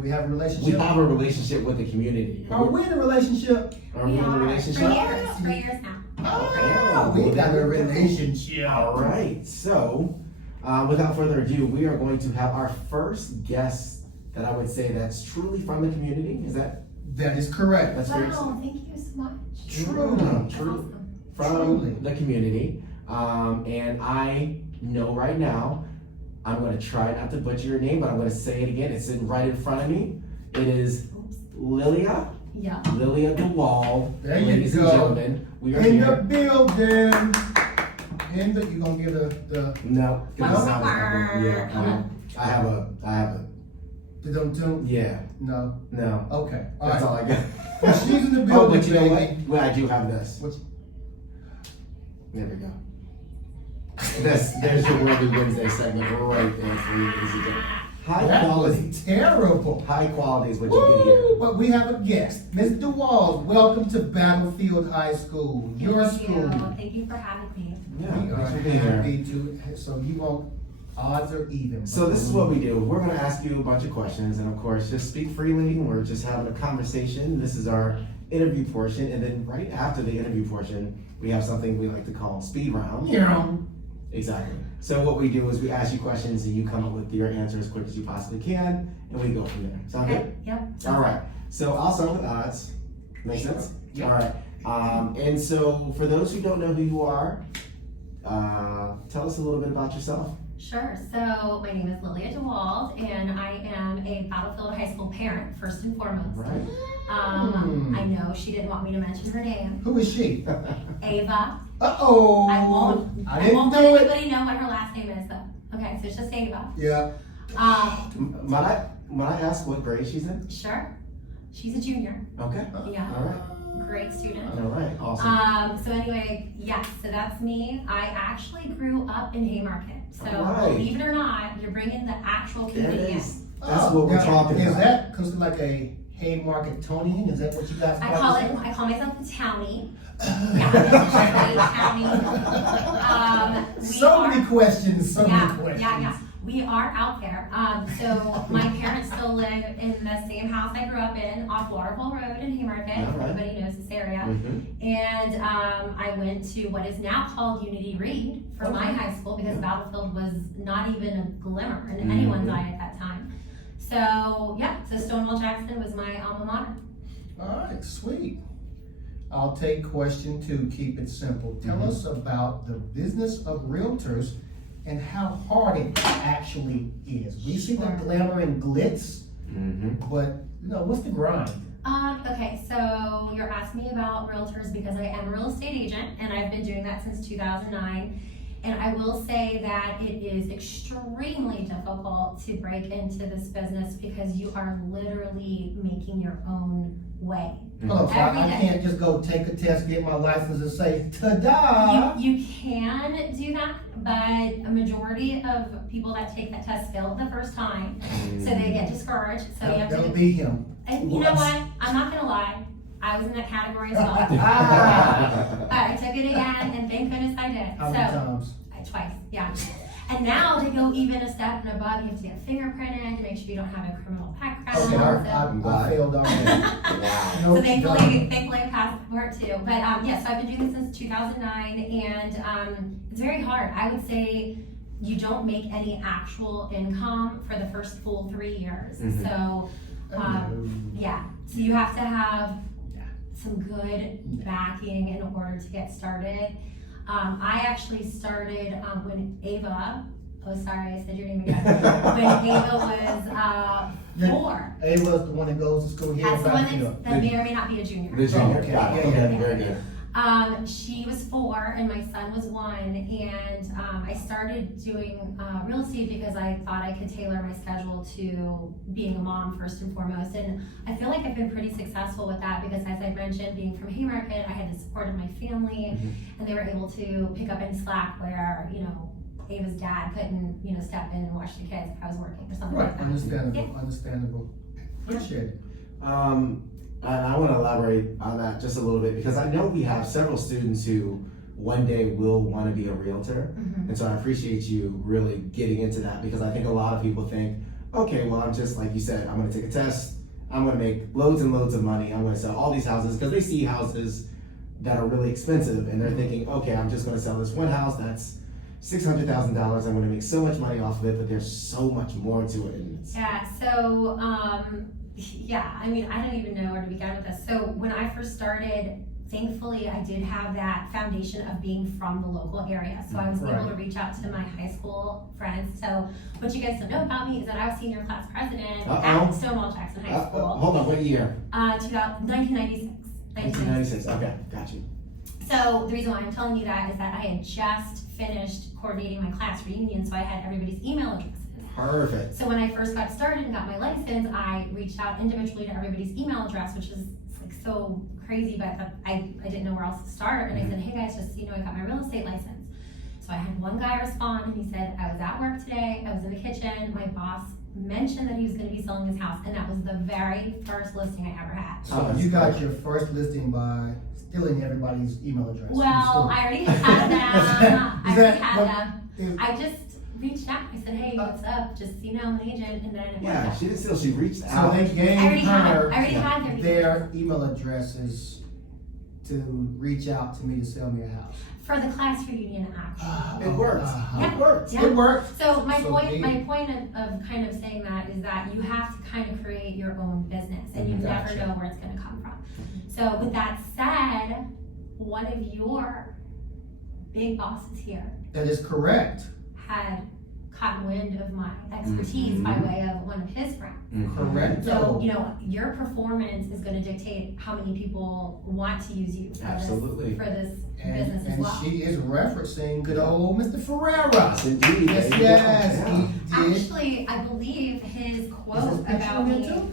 We have a We relationship. have a relationship with the community. Are we in a relationship? Are we in a relationship? For years now. Oh, we got a relationship. All right. So, without further ado, we are going to have our first guest that I would say that's truly from the community. Is that? That is correct. That's fair to say? Wow, thank you so much. Truly. That's True. awesome. From Truly. the community. And I know right now, I'm going to try not to butcher your name, but I'm going to say it again. It's sitting right in front of me. It is Lilia DeWald. There you Ladies go. and gentlemen, we are In the here. building. You gonna give the No. Once I have a, don't yeah, no. no. Okay. All That's right. all I got. Well, she's in the Oh, building, but you know what? baby. Well, I do have this. What's- There we go. There's your Worthy Wednesday segment right there for you, ladies and gentlemen. High That quality. was terrible. High quality is what you get here. But we have a guest, Ms. DeWald. Welcome to Battlefield High School, your Thank school. you. Thank you for having me. Yeah, We are thanks for being here. happy to. So you want odds or even? So this is what we do. We're going to ask you a bunch of questions, and of course, just speak freely. We're just having a conversation. This is our interview portion, and then right after the interview portion, we have something we like to call speed round. Yeah. Exactly. So what we do is we ask you questions, and you come up with your answer as quick as you possibly can, and we go from there. Sound good? Yep. All right. So I'll start with odds. Make sense? Yeah. All right. And so for those who don't know who you are, tell us a little bit about yourself. Sure. So my name is Lilia DeWald, and I am a Battlefield High School parent, first and foremost. Right. I know she didn't want me to mention her name. Who is she? Ava. Uh-oh. I won't I didn't let do it. anybody know what her last name is, though. Okay, so it's just Ava. Yeah. Might I ask what grade she's in? Sure. She's a junior. Okay. Yeah. All right. Great student. All right. Awesome. So anyway, yes, so that's me. I actually grew up in Haymarket. So Alright. believe it or not, you're bringing the actual There community it in. is. That's what we're Now, talking is about. that because like a Haymarket Tonian? Is that what you guys I call myself the townie. Yeah, townie. So many questions, so many questions. Yeah. We are out there. So my parents still live in the same house I grew up in, off Waterfall Road in Haymarket. Alright. Everybody knows this area. Mhm. And I went to what is now called Unity Reed for my high school because Yeah. Battlefield was not even a glimmer in Mhm. anyone's eye at that time. So Stonewall Jackson was my alma mater. All right, sweet. I'll take question 2, keep it simple. Tell Mhm. us about the business of realtors and how hard it actually is. We see the Sure. glamour and glitz, Mhm. but what's the grind? Okay, so you're asking me about realtors because I am a real estate agent and I've been doing that since 2009. And I will say that it is extremely difficult to break into this business because you are literally making your own way. Oh, so Every I day. can't just go take a test, get my license, and say, ta-da! You can do that, but a majority of people that take that test fail it the first time, so they get discouraged. So you have That'll to. be him. And you know what? I'm not gonna lie. I was in that category as well. But I took it again, and thank goodness I did. How many times? Twice, yeah. And now they go even a step and above. You have to get fingerprinted to make sure you don't have a criminal background. Okay, I'm I glad. failed already. Wow. So Nope, thankfully I passed for it too. But yes, so I've been doing this since 2009, and it's very hard. I would say you don't make any actual income for the first full 3 years. Mhm. So yeah, so you have to have some good backing in order to get started. I actually started when Ava, oh sorry, I said your name again. When Ava was 4. Ava's the one that goes to school here That's in the one Battlefield. that may or may not be a junior. The junior. Okay, Got it. yeah, Okay, yeah. very good. She was 4 and my son was 1, and I started doing real estate because I thought I could tailor my schedule to being a mom first and foremost. And I feel like I've been pretty successful with that because, as I mentioned, being from Haymarket, I had the support of my family, and they were able to pick up any slack where, Ava's dad couldn't, step in and watch the kids if I was working or something Right, like that. understandable. Appreciate it. And I want to elaborate on that just a little bit because I know we have several students who one day will want to be a realtor. Mhm. And so I appreciate you really getting into that because I think a lot of people think, okay, well, I'm just, like you said, I'm gonna take a test, I'm gonna make loads and loads of money, I'm gonna sell all these houses, because they see houses that are really expensive, and they're thinking, okay, I'm just gonna sell this one house that's $600,000, I'm gonna make so much money off of it, but there's so much more to it. And it's, Yeah, so, yeah, I mean, I don't even know where to begin with this. So when I first started, thankfully, I did have that foundation of being from the local area. So I was able to reach out to my high school friends. So what you guys don't know about me is that I was senior class president at Stonewall Jackson High School. Hold on, what year? 1996. 1996, okay, got you. So the reason why I'm telling you that is that I had just finished coordinating my class reunion, so I had everybody's email addresses. Perfect. So when I first got started and got my license, I reached out individually to everybody's email address, which is like so crazy, but I didn't know where else to start. And I said, hey guys, just, I got my real estate license. So I had one guy respond and he said, I was at work today, I was in the kitchen, my boss mentioned that he was gonna be selling his house, and that was the very first listing I ever had. So you got your first listing by stealing everybody's email address. Well, I already had them. I just reached out. I said, hey, what's up? Just, I'm an agent, and then yeah, she didn't steal, she reached out. So they gave I already had their email addresses to reach out to me to sell me a house. For the class reunion, actually. It worked. Yeah. It worked. Yeah. It worked. So my point of kind of saying that is that you have to kind of create your own business, and you never know where it's going to come from. So with that said, one of your big bosses here That is correct. had caught wind of my expertise by way of one of his friends. Correct. So, your performance is going to dictate how many people want to use you for this business as well. And she is referencing good old Mr. Ferreira. Yes, indeed. Yes, he did. Actually, I believe his quote about me,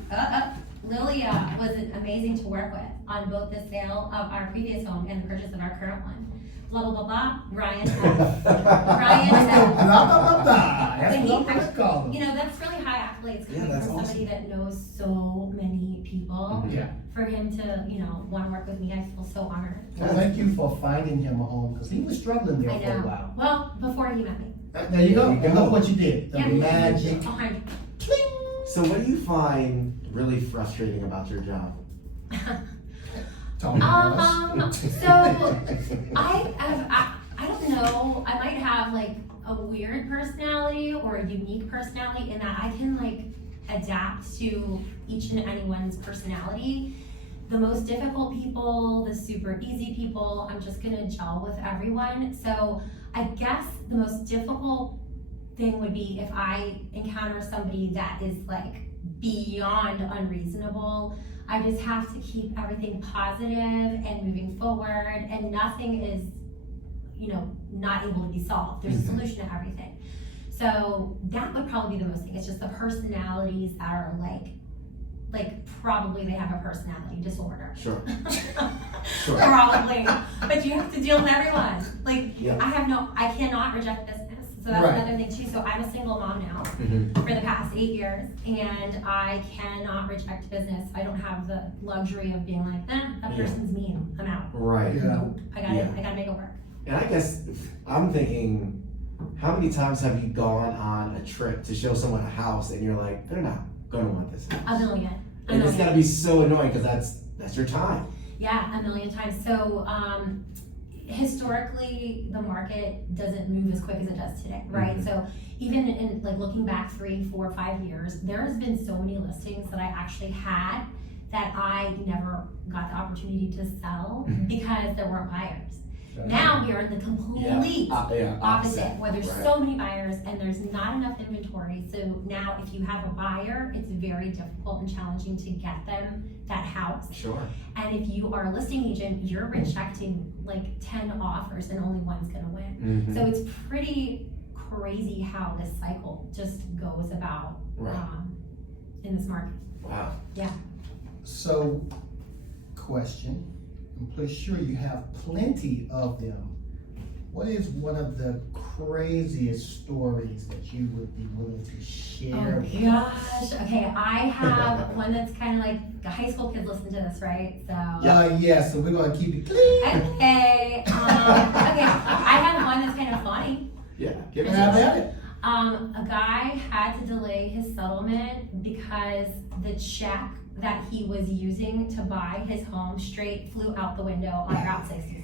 Lilia was amazing to work with on both the sale of our previous home and the purchase of our current one. Blah, blah, blah, blah, Ryan F. Ryan F. Blah, blah, blah, blah. That's And what I'm gonna call him. that's really high accolades coming that's from somebody that knows so many people. Yeah. For him to, want to work with me, I feel so honored. Well, thank you for finding him a home, because he was struggling there I for a know. while. Well, before he met me. There you go. And look what you did. The Yeah. magic. 100. So what do you find really frustrating about your job? Talking about us. So I don't know, I might have like a weird personality or a unique personality in that I can like adapt to each and anyone's personality. The most difficult people, the super easy people, I'm just gonna gel with everyone. So I guess the most difficult thing would be if I encounter somebody that is like beyond unreasonable. I just have to keep everything positive and moving forward, and nothing is, not able to be solved. There's a solution to everything. So that would probably be the most thing. It's just the personalities that are like probably they have a personality disorder. Sure. Probably. But you have to deal with everyone. I cannot reject business. So that's another thing too. So I'm a single mom now for the past 8 years, and I cannot reject business. I don't have the luxury of being like, that person's mean, I'm out. Right. Nope. I gotta make it work. And I guess I'm thinking, how many times have you gone on a trip to show someone a house and you're like, they're not gonna want this house? A million. And it's gotta be so annoying because that's your time. Yeah, a million times. So historically, the market doesn't move as quick as it does today, right? So even in like looking back 3, 4, 5 years, there has been so many listings that I actually had that I never got the opportunity to sell because there weren't buyers. Now we are in the complete opposite, where there's so many buyers and there's not enough inventory. So now if you have a buyer, it's very difficult and challenging to get them that house. Sure. And if you are a listing agent, you're rejecting like 10 offers and only one's gonna win. So it's pretty crazy how this cycle just goes about in this market. Wow. Yeah. So, question. I'm pretty sure you have plenty of them. What is one of the craziest stories that you would be willing to share? Oh gosh. Okay, I have one that's kind of like the high school kids listen to this, right? So. Yeah. So we're gonna keep it clean. Okay. Okay. I have one that's kind of funny. Yeah. Give it Have at it. A guy had to delay his settlement because the check that he was using to buy his home straight flew out the window on Route 66.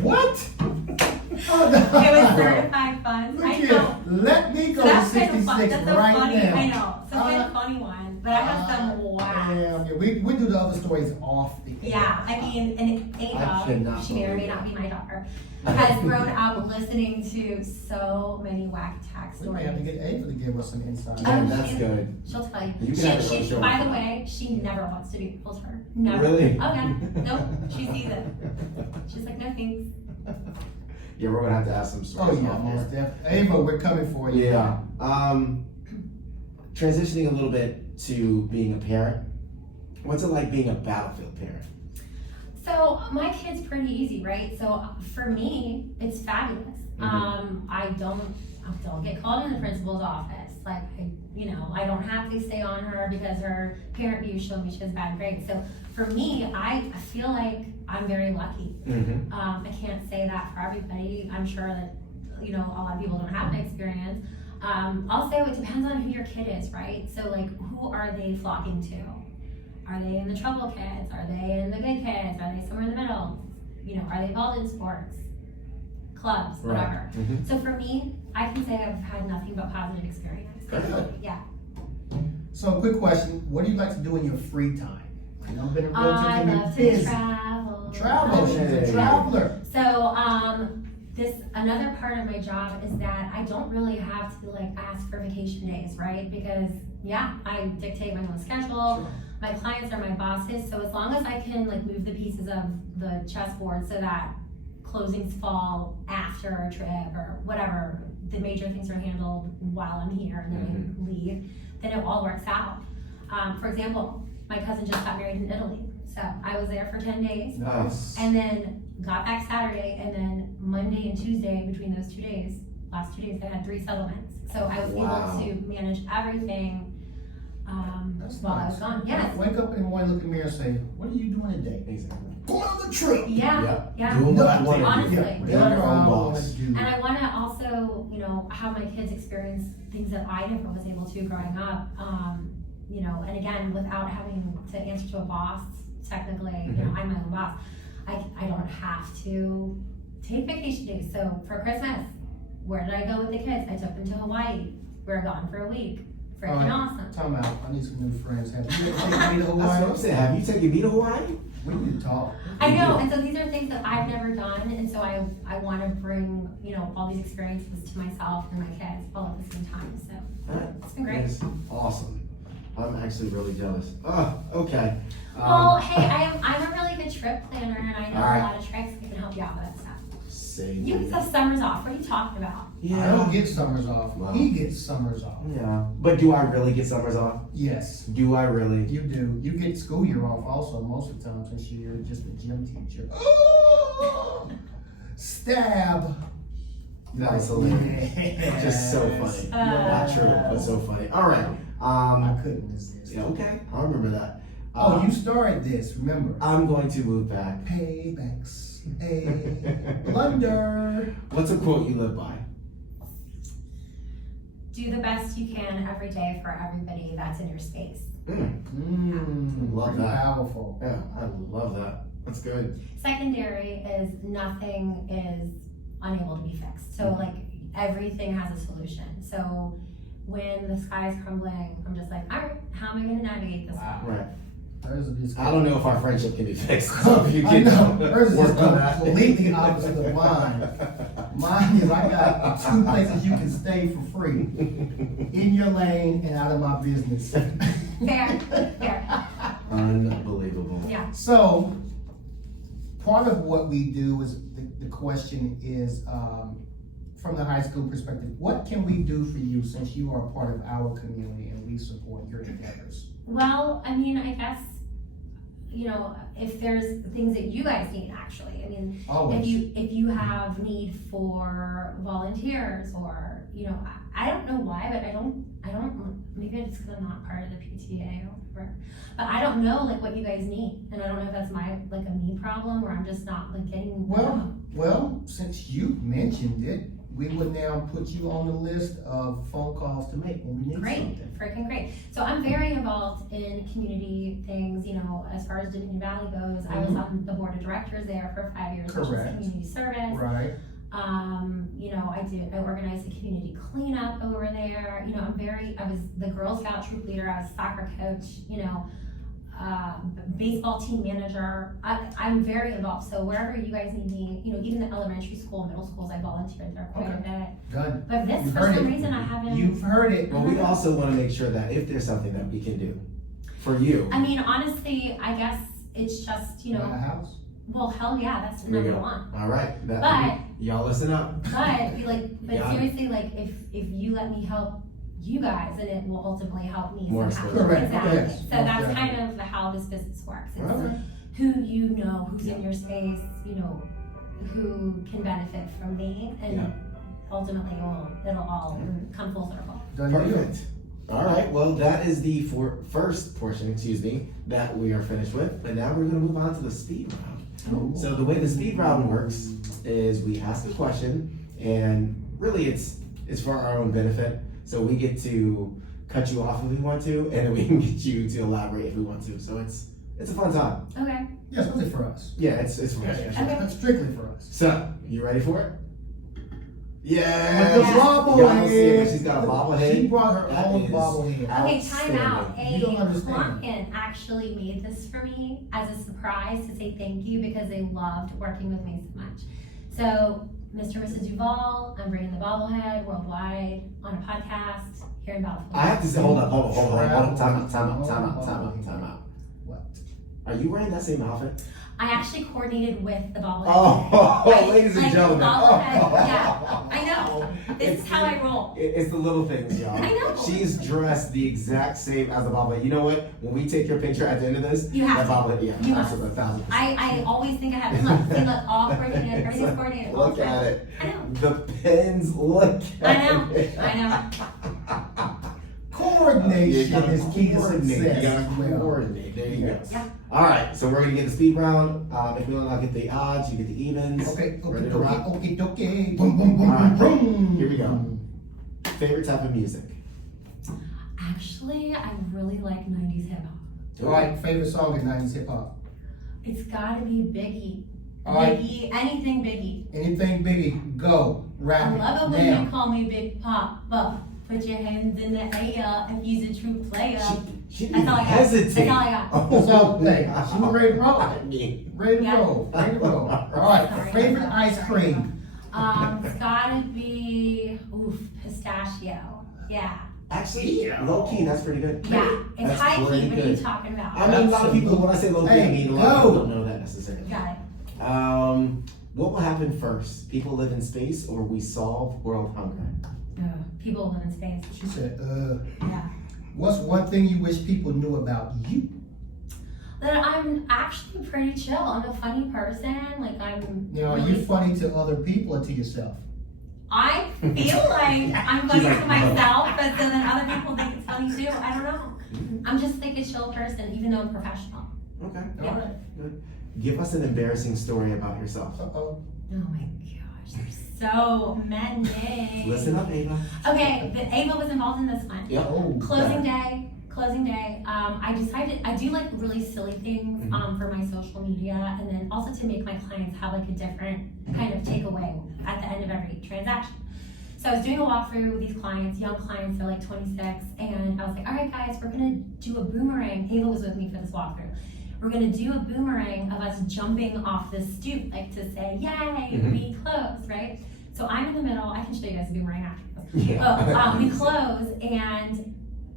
What? Oh, It was certified funds. Look I here. know. Let me go So to that's kind of fun. 66 That's a right funny. now. I know. So kind of funny one, but I have some wow. Damn, yeah, we do the other stories off the air. Yeah, I mean, and I cannot Ava, she may or may believe not that. be my daughter, has grown up listening to so many whack tax We may have to stories. get Ava to give us some insight. Yeah, that's good. She'll tell you. You can have your own show. By the way, she never wants to be full term. Never. Really? Oh yeah. Nope. She sees it. She's like, no thanks. Yeah, we're gonna have to ask some Oh stories. yeah, off most air. definitely. Ava, we're coming for you. Yeah. Transitioning a little bit to being a parent. What's it like being a battlefield parent? So my kid's pretty easy, right? So for me, it's fabulous. I don't get called in the principal's office. Like I don't have to stay on her because her parent review showed me she has bad grades. So for me, I feel like I'm very lucky. I can't say that for everybody. I'm sure that a lot of people don't have an experience. Also, it depends on who your kid is, right? So like, who are they flocking to? Are they in the trouble kids? Are they in the good kids? Are they somewhere in the middle? Are they involved in sports, clubs, whatever? Right. So for me, I can say I've had nothing but positive experience. Good. Yeah. So, quick question: what do you like to do in your free time? I've been a I love to busy. travel. Travel. She's a Hey. traveler. So, another part of my job is that I don't really have to ask for vacation days, right? Because I dictate my own schedule. My clients are my bosses, so as long as I can move the pieces of the chessboard so that closings fall after a trip or whatever, the major things are handled while I'm here and then I leave, then it all works out. For example, my cousin just got married in Italy, so I was there for 10 days. Nice. And then got back Saturday, and then Monday and Tuesday, between those 2 days, last 2 days, I had 3 settlements. So I was Wow. able to manage everything That's while I nice. was gone. Yes. Wake up in the morning, look in the mirror, and say, "What are you doing today?" Exactly. Going on the trip. Yeah. Doing what you want to Honestly. do. Yeah. Being your own boss. And I want to also, have my kids experience things that I never was able to growing up. And again, without having to answer to a boss, technically, I'm my own boss. I don't have to take vacation days. So for Christmas, where did I go with the kids? I took them to Hawaii. We were gone for a week. Freaking awesome. Time out. I need some new friends. Have you ever taken me to That's what Hawaii? I'm saying. Have you taken me to Hawaii? We need to talk. I know, and so these are things that I've never done, and so I want to bring, all these experiences to myself and my kids all at the same time, so it's been great. It's awesome. I'm actually really jealous. Oh, okay. Well, hey, I'm a really good trip planner, and I know All right. a lot of tricks that can help you out with that stuff. Say You guys have summers off, what are you talking about? I don't get summers off. Wow. He gets summers off. Yeah. But do I really get summers off? Yes, Do I really? you do. You get school year off also most of the time since you're just a gym teacher. Stab. That was hilarious. Yes. Just so funny. Not true, but so funny. All right. I couldn't resist. Yeah, okay. I'll remember that. Oh, you started this, remember? I'm going to move back. Paybacks. A blunder. What's a quote you live by? Do the best you can every day for everybody that's in your space. Love Pretty that. powerful. Yeah, I love that. That's good. Secondary is nothing is unable to be fixed. So everything has a solution. So when the sky is crumbling, I'm just like, all right, how am I going to navigate this? Wow. Right. Hers is just I don't know if our friendship can be fixed. So if you I can know. Hers is work just on that. completely opposite of mine. Mine is I got 2 places you can stay for free. In your lane and out of my business. Fair. Unbelievable. Yeah. So, part of what we do is, the question is, from the high school perspective, what can we do for you since you are a part of our community and we support your endeavors? Well, I mean, I guess, if there's things that you guys need, actually. I mean, Always. if you have need for volunteers or, I don't know why, but I don't, maybe it's because I'm not part of the PTA or whatever, but I don't know what you guys need. And I don't know if that's a me problem or I'm just not getting. Well, since you mentioned it, we would now put you on the list of phone calls to make when we need Great, something. freaking great. So I'm very involved in community things, as far as Dominion Valley goes. I was on the board of directors there for 5 years, which is Correct. community service. Right. I organized the community cleanup over there. I was the Girl Scout troop leader, I was soccer coach, baseball team manager. I'm very involved, so wherever you guys need me, even the elementary school, middle schools, I volunteered there quite a bit. Done. But this, You've for heard some it. reason, I haven't. You've heard it. Well, we also want to make sure that if there's something that we can do for you. I mean, honestly, I guess it's just, Buy a house. well, hell yeah, that's There you number go. one. All right. But Y'all listen up. But Yeah. seriously, if you let me help you guys, and it will ultimately help me More somehow. so. Correct. Exactly. Yes. So Most that's definitely. kind of how this business works. It's Okay. who you know, who's in your space, who can benefit from me, and Yeah. ultimately it'll all come full circle. Done deal. Perfect. All right. Well, that is the first portion, that we are finished with. But now we're going to move on to the speed round. Ooh. So the way the speed round works is we ask a question, and really it's for our own benefit. So we get to cut you off if we want to, and then we can get you to elaborate if we want to. So it's a fun time. Okay. Yes, what's it for us? Yeah, it's for us. That's strictly for us. So you ready for it? Yeah. With the bobblehead. Y'all don't see it, but she's got a bobblehead. She brought her That own is bobblehead. Okay, time out. outstanding. You don't A understand. client actually made this for me as a surprise to say thank you because they loved working with me so much. So, Mr. and Mrs. DeWald, I'm bringing the bobblehead worldwide on a podcast here in Battlefield. I have to say, hold up. Time out. What? Are you wearing that same outfit? I actually coordinated with the bobblehead. Oh, ladies and Like, gentlemen. bobblehead, yeah, I know. This is how I roll. It's the little things, y'all. I know. She's dressed the exact same as the bobblehead. You know what? When we take your picture at the end of this, You have that to. bobblehead, yeah, You that's must. 1,000%. I always think I have it. Look, all coordinated, everything's coordinated. all Look the time. at it. I know. The pins, look I at know. it. I know. Coordination is key to Coordinate. You success. gotta as well. coordinate. There you go. Yeah. All right, so we're gonna get the speed round. If we don't get the odds, you get the evens. Okay, Ready to rock? okay. Boom, boom, boom, Alright, boom, boom. here we go. Favorite type of music? Actually, I really like 90s hip hop. All right, favorite song in 90s hip hop. It's gotta be Biggie. All right. Biggie, anything Biggie. Anything Biggie, go. Rap I it love it when now. you call me Big Papa. Put your hands in the air if you's a true player. She That's didn't all I got. hesitate. That's all I got. Oh, So, hey, she was ready to roll. I mean, Ready to Yeah. roll. Ready to roll. All right, Sorry. favorite ice cream. It's gotta be pistachio. Yeah. actually, low key, that's pretty good. Yeah. It's That's high pretty key. What are you good. talking about? I mean, a lot of people, when I say low key, I mean a lot of people don't know that necessarily. Got it. What will happen first? People live in space or we solve world hunger? People live in space. She said, Yeah. what's one thing you wish people knew about you? That I'm actually pretty chill. I'm a funny person. Like I'm. You know, are really- you funny to other people or to yourself? I feel like I'm funny to myself, but so then other people think it's funny too. I don't know. I'm just like a chill person, even though I'm professional. Okay. Yeah. All right. Give us an embarrassing story about yourself. Uh-oh. Oh my gosh, there's so many. Listen up, Ava. Okay, but Ava was involved in this one. Yep. Oh, Closing day. I decided I do like really silly things for my social media, and then also to make my clients have like a different kind of takeaway at the end of every transaction. So I was doing a walkthrough with these clients, young clients, they're like 26, and I was like, all right guys, we're gonna do a boomerang. Ava was with me for this walkthrough. We're gonna do a boomerang of us jumping off the stoop, like to say, yay, we close, right? So I'm in the middle. I can show you guys a boomerang after this. But we close, and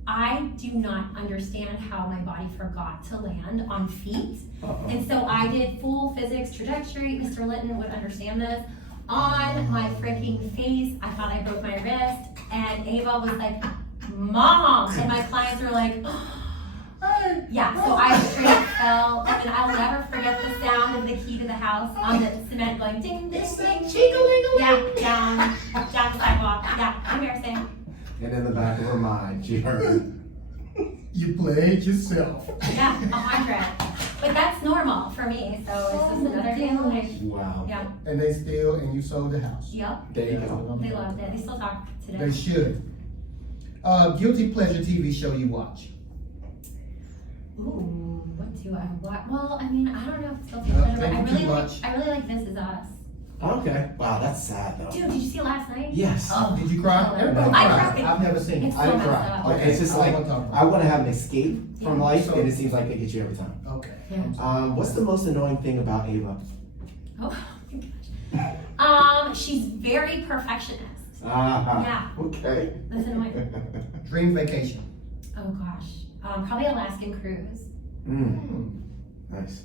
I do not understand how my body forgot to land on feet. And so I did full physics trajectory. Mr. Litton would understand this. On my freaking face, I thought I broke my wrist, and Ava was like, Mom! And my clients were like, yeah, so I straight up fell, and then I'll never forget the sound of the key to the house on the cement going ding, ding, ding. Yeah, down the sidewalk. Yeah, embarrassing. And in the back of her mind, she heard. You played yourself. Yeah, 100. But that's normal for me, so it's just another day in life. Wow. Yeah. And they still, and you sold the house. Yep. There you That's go. what I'm They talking loved it. about. They still talk today. They should. Guilty pleasure TV show you watch. Ooh, what do I watch? Well, I mean, I don't know if it's guilty No, pleasure, but thank you too much. I really like This Is Us. Okay. Wow, that's sad though. Dude, did you see it last night? Yes. Oh, did you cry? Everybody I cried. cried. I've never seen it. It's I so didn't messed cry. up. Okay, it's just I like don't wanna talk about I want to have an escape from Yeah. life, So- and it seems like they get you every time. Okay. Yeah. What's the most annoying thing about Ava? Oh my gosh. She's very perfectionist. Yeah. Okay. That's annoying. Dream vacation. Oh gosh. Probably Alaskan cruise. Nice.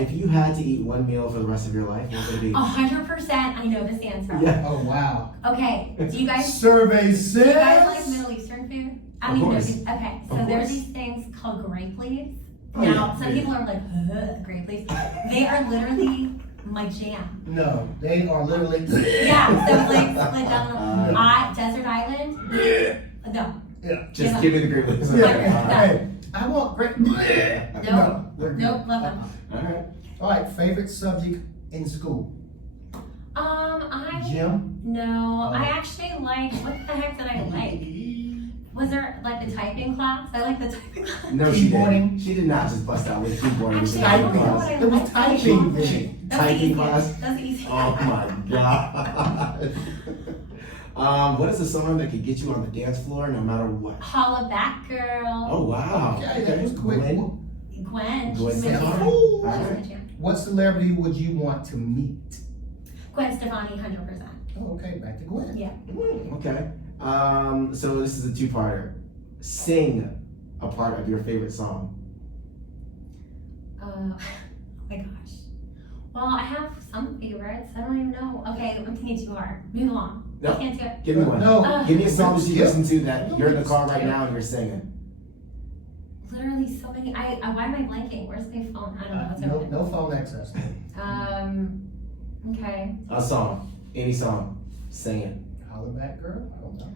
If you had to eat one meal for the rest of your life, what would it be? 100% I know this answer. Yeah. Oh, wow. Okay. Do you guys Survey Do you guys like says. Middle Eastern food? I Of mean, course. okay, so Of there's course. these things called grape leaves. Oh, Now, yeah. some people are like, grape leaves. They are literally my jam. No, they are literally. Yeah, so like split down the Desert Island. No. Just give me the great list. Hey, I want great. Nope. we're good. Nope, love them. All right. All right, favorite subject in school? Gym? No, I actually like, what the heck did I like? Was there like the typing class? I like the typing class. No, she Keyboarding? didn't. She did not just bust out with keyboarding. Actually, I don't know what I It was liked. typing. That's the Typing easiest. class. That's the easiest. Oh my god. What is a song that could get you on the dance floor no matter what? Holla Back Girl. Oh wow. Okay, that was quick. Gwen? Gwen. Gwen She's my Stefani? jam. Ooh. She's my Alright. jam. What celebrity would you want to meet? Gwen Stefani, 100%. Oh, okay, back to Gwen. Yeah. Okay. So this is a two-parter. Sing a part of your favorite song. Oh my gosh. Well, I have some favorites. I don't even know. Okay, I'm thinking too hard. Move along. No. I can't do it. Give me one. No. Uh, Give me a song that you Skip. listen to that you're in the car right Skip. now and you're singing. Literally so many. Why am I blanking? Where's my phone? I don't know what's over No phone access. there. Okay. A song. Any song. Sing it. Holla back, girl. I don't know.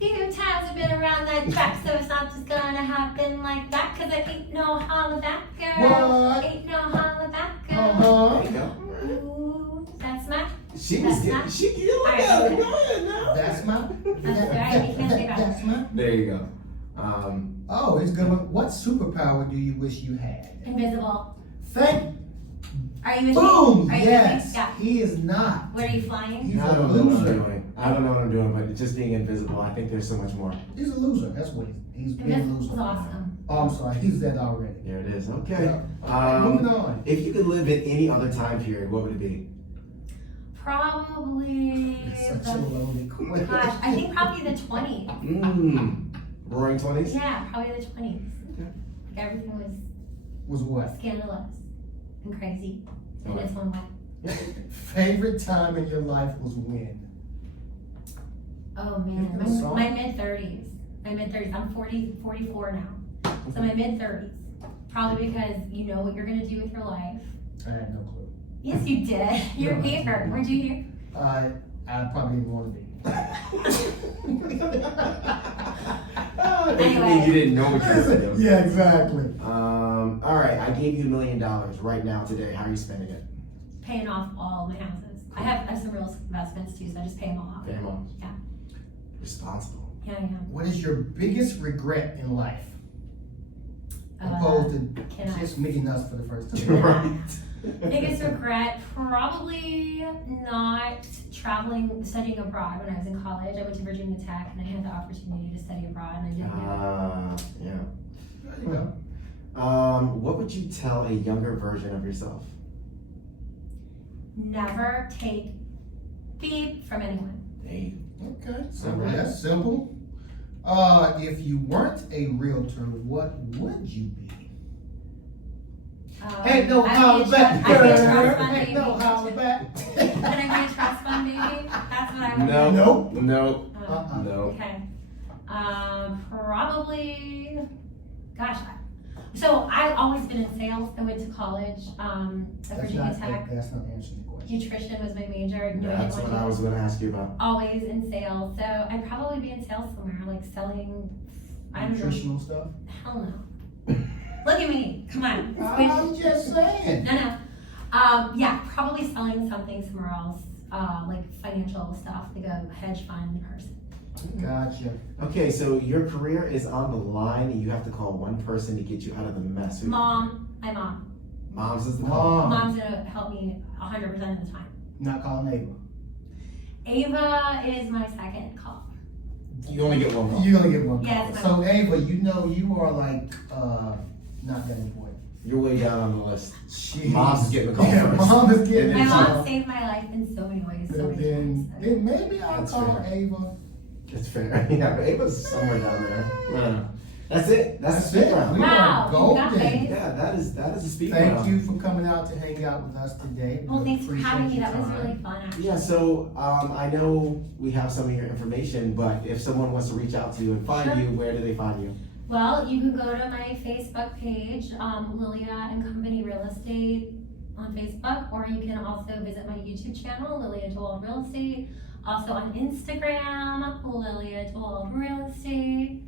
Few times I've been around that track, so it's not just gonna happen like that. Cause I ain't no holla back girl. What? Ain't no holla back girl. Uh-huh. There you go. Ooh, that's my. She was That's getting, not- she you look Alright, at her. okay. Go ahead now. That's my. right, you can't say that. That's my. There you go. Oh, it's good one. What superpower do you wish you had? Invisible. Thank. Are you with Boom. me? Are you Yes. with me? Yeah. He is not. What are you flying? He's I a don't know what I'm loser. doing. I don't know what I'm doing, but just being invisible, I think there's so much more. He's a loser. That's what he's being a Invisible's loser. awesome. Oh, I'm sorry. He's dead already. There it is. Okay. Yeah. Moving on. If you could live in any other time period, what would it be? Probably It's such a the. loaded question. Gosh, I think probably the 20s. Roaring 20s? Yeah, probably the 20s. Okay. Like everything was Was what? scandalous and crazy in Okay. its own way. Favorite time in your life was when? Oh man, Give us a song. my mid-30s. My mid-30s. I'm 44 now. So my mid-30s. Probably because you know what you're gonna do with your life. I had no clue. Yes, you did. You're here. Weren't you here? I probably didn't want to be. Anyway. You didn't know what you were doing. Yeah, exactly. All right, I gave you $1 million right now today. How are you spending it? Paying off all my houses. I have some real investments too, so I just pay them all off. Pay him off. Yeah. Responsible. Yeah, I am. What is your biggest regret in life? Opposed to can I- just meeting us for the first time. Right. Biggest regret, probably not studying abroad when I was in college. I went to Virginia Tech and I had the opportunity to study abroad and I didn't do Yeah. There you go. What would you tell a younger version of yourself? it. Never take beep from anyone. Hey. Okay, so Alright. that's simple. If you weren't a realtor, what would you be? Ain't no holler back, girl. I'd be a trust fund Ain't baby. no holler back. Would I be a trust fund baby? That's what I would No. be. Nope. No. Uh-uh. No. Okay. Probably, gosh. So I've always been in sales. I went to college at That's Virginia not, Tech. that's not answering the question. Nutrition was my major. Knew I That's didn't what I want was going to ask you about. to always in sales. So I'd probably be in sales somewhere, like selling. I don't know. Nutritional stuff? Hell no. Look at me. Come on. I'm just saying. No. Yeah, probably selling something somewhere else, like financial stuff, like a hedge fund person. Gotcha. Okay, so your career is on the line and you have to call one person to get you out of the mess. Who- Mom, my mom. Mom's is the call. Mom's gonna help me 100% of the time. Not calling Ava. Ava is my second call. You only get one call. You only get one call. Yes, So Ava, you know you are like not that important. You're way down on the list. Jeez. Mom's getting the call Yeah, first. Mom is getting And My the then call. mom saved my life in so many ways, so many Then times. maybe I'll That's call fair. Ava. It's fair. Yeah, but Ava's somewhere down there. Yeah. That's it. That's the speed it. round. We Wow, are you golden. guys. Yeah, that is the speed Thank round. you for coming out to hang out with us today. Well, We thanks for having me. appreciate That was your really time. fun, actually. Yeah, so I know we have some of your information, but if someone wants to reach out to you and find Sure. you, where do they find you? Well, you can go to my Facebook page, Lilia and Company Real Estate on Facebook, or you can also visit my YouTube channel, Lilia DeWald Real Estate. Also on Instagram, Lilia DeWald Real Estate.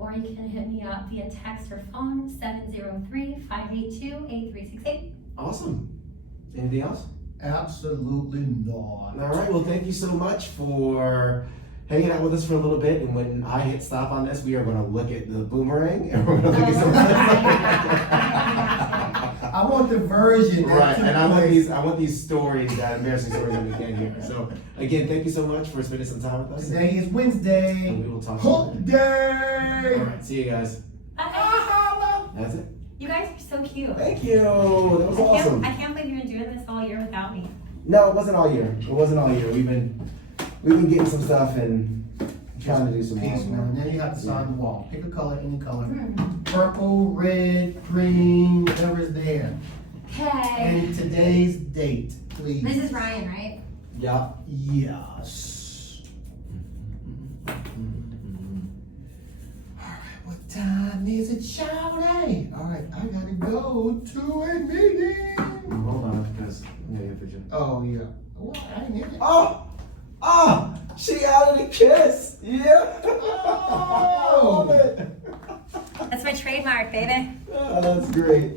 Or you can hit me up via text or phone, 703-582-8368. Awesome. Anything else? Absolutely not. All right, well, thank you so much for hanging out with us for a little bit. And when I hit stop on this, we are going to look at the boomerang and we're going to look at I want the version. that Right, took and I place. want these stories, embarrassing stories that we can hear. So again, thank you so much for spending some time with us. Today is Wednesday. And we will talk. Hump All day. right, see you guys. That's it. You guys are so cute. Thank you. That was awesome. I can't believe you've been doing this all year without me. No, it wasn't all year. It wasn't all year. We've been getting some stuff and trying to do some Peace, more. man. Then you have to sign the wall. Pick a color, any color. Hmm. Purple, red, green, whatever's there. Okay. And today's date, please. This is Ryan, right? Yeah. Yes. Alright, what time is it, Shawty? Alright, I gotta go to a meeting. Hold on, because I'm gonna get a picture. Oh, yeah. Well, I ain't in it. Oh, she added a kiss. Yeah. Oh. I love it. That's my trademark, baby. Oh, that's great.